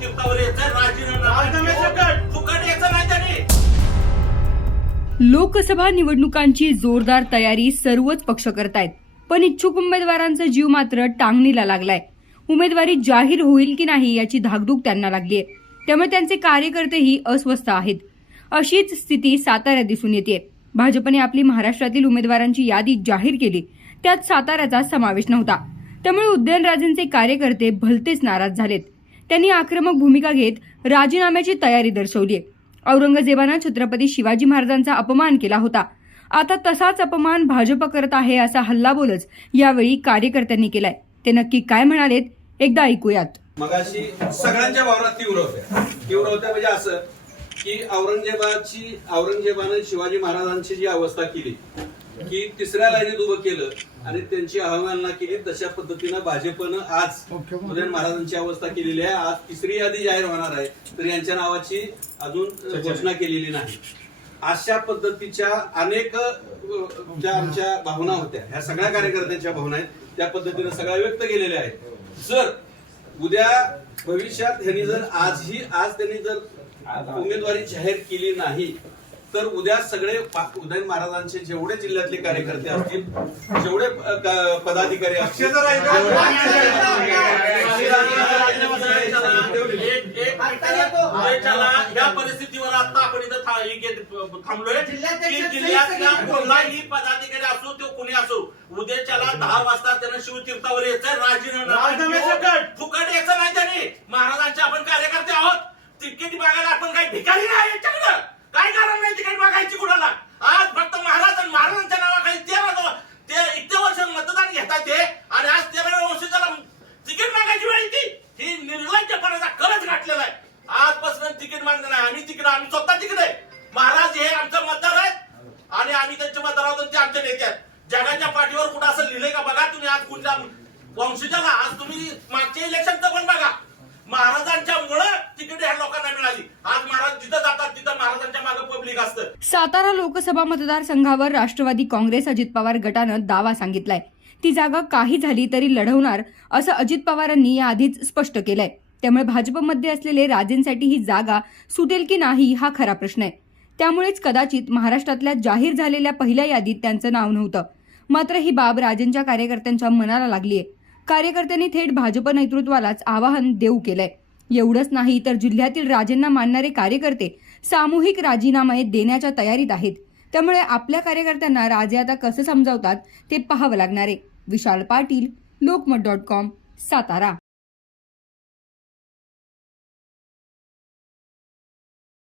शिवतीर्थावर यायचं राजीनामा फुकट यायचं नाही त्याने. लोकसभा निवडणुकांची जोरदार तयारी सर्वच पक्ष करतायत. पण इच्छुक उमेदवारांचा जीव मात्र टांगणीला लागलाय. उमेदवारी जाहीर होईल की नाही याची धाकधूक त्यांना लागलीय. त्यामुळे त्यांचे कार्यकर्तेही अस्वस्थ आहेत. अशीच स्थिती साताऱ्यात दिसून येते भाजपने आपली महाराष्ट्रातील उमेदवारांची यादी जाहीर केली. त्यात साताऱ्याचा समावेश नव्हता. त्यामुळे उदयनराजेंचे कार्यकर्ते भलतेच नाराज झालेत. त्यांनी आक्रमक भूमिका घेत राजीनाम्याची तयारी दर्शवली आहे औरंगजेबानं छत्रपती शिवाजी महाराजांचा अपमान केला होता. आता तसाच अपमान भाजप करत आहे असा हल्लाबोलच यावेळी कार्यकर्त्यांनी केलाय. ते नक्की काय म्हणालेत एकदा ऐकूयात. मगाशी सगळ्यांच्या वावरात तीव्र होत्या. तीव्र होत्या म्हणजे असं की औरंगजेबाची औरंगजेबानं शिवाजी महाराजांची जी अवस्था केली की तिसऱ्या लाईनीत उभं केलं आणि त्यांची अवहेलना केली तशा पद्धतीनं भाजपनं आज उदयन महाराजांची अवस्था केलेली आहे. आज तिसरी यादी जाहीर होणार आहे. तर यांच्या नावाची अजून घोषणा केलेली नाही. अशा पद्धतीच्या अनेक ज्या आमच्या भावना होत्या ह्या सगळ्या कार्यकर्त्यांच्या भावना आहेत त्या पद्धतीने सगळ्या व्यक्त केलेल्या आहेत. जर उद्या भविष्यात ह्यांनी जर आजही आज त्यांनी जर उमेदवारी जाहीर केली नाही तर उद्या सगळे उदयन महाराजांचे जेवढे जिल्ह्यातले कार्यकर्ते असतील जेवढे पदाधिकारी असतील एक- एक उद्याच्याला या परिस्थितीवर आता आपण इथं ही थांबलोय जिल्ह्यातल्या कोणताही पदाधिकारी असो तो कोणी असो उद्याच्याला दहा वाजता त्यानं शिवतीर्थावर यायचं राजीनामा फुकट यायचं नाही त्याने महाराजांचे आपण कार्यकर्ते आहोत तिकीट मागायला आपण काही भिकारी नाही याच्याकडं काय कारण नाही कुणाला आज फक्त महाराज आणि महाराजांच्या नावाखाली तेरा ते इतके वर्ष मतदान घेतात ते आणि आज तेरा वर्षाला तिकीट मागायची वेळ ती. ही निर्लज्जपणाचा कळच गाठलेला आहे. आजपासून तिकीट मागणार नाही. आम्ही तिकीट आम्ही स्वतः तिकीट आहे. महाराज हे आमचं मतदार आहेत. आणि आम्ही त्यांच्या मतदार आहोत ते आमचे नेते आहेत. जगाच्या पाठीवर कुठं असं लिहिलंय का बघा तुम्ही आज कुठल्या वंशजाला. आज तुम्ही मागच्या इलेक्शनचं पण बघा. महाराजांच्या सातारा लोकसभा मतदारसंघावर राष्ट्रवादी काँग्रेस अजित पवार गटानं दावा सांगितलाय. ती जागा काही झाली तरी लढवणार असं अजित पवारांनी याआधीच स्पष्ट केलंय. त्यामुळे भाजपमध्ये असलेले राजेंसाठी ही जागा सुटेल की नाही हा खरा प्रश्न आहे. त्यामुळेच कदाचित महाराष्ट्रातल्या जाहीर झालेल्या पहिल्या यादीत त्यांचं नाव नव्हतं. मात्र ही बाब राजेंच्या कार्यकर्त्यांच्या मनाला लागलीय. कार्यकर्त्यांनी थेट भाजप नेतृत्वालाच आवाहन देऊ केलंय. एवढंच नाही तर जिल्ह्यातील राजेंना मानणारे कार्यकर्ते सामूहिक राजीनामे देण्याच्या तयारीत आहेत. त्यामुळे आपल्या कार्यकर्त्यांना राजे आता कसं समजावतात ते पाहावं लागणार आहे. Vishal Patil Lokmat dot com Satara.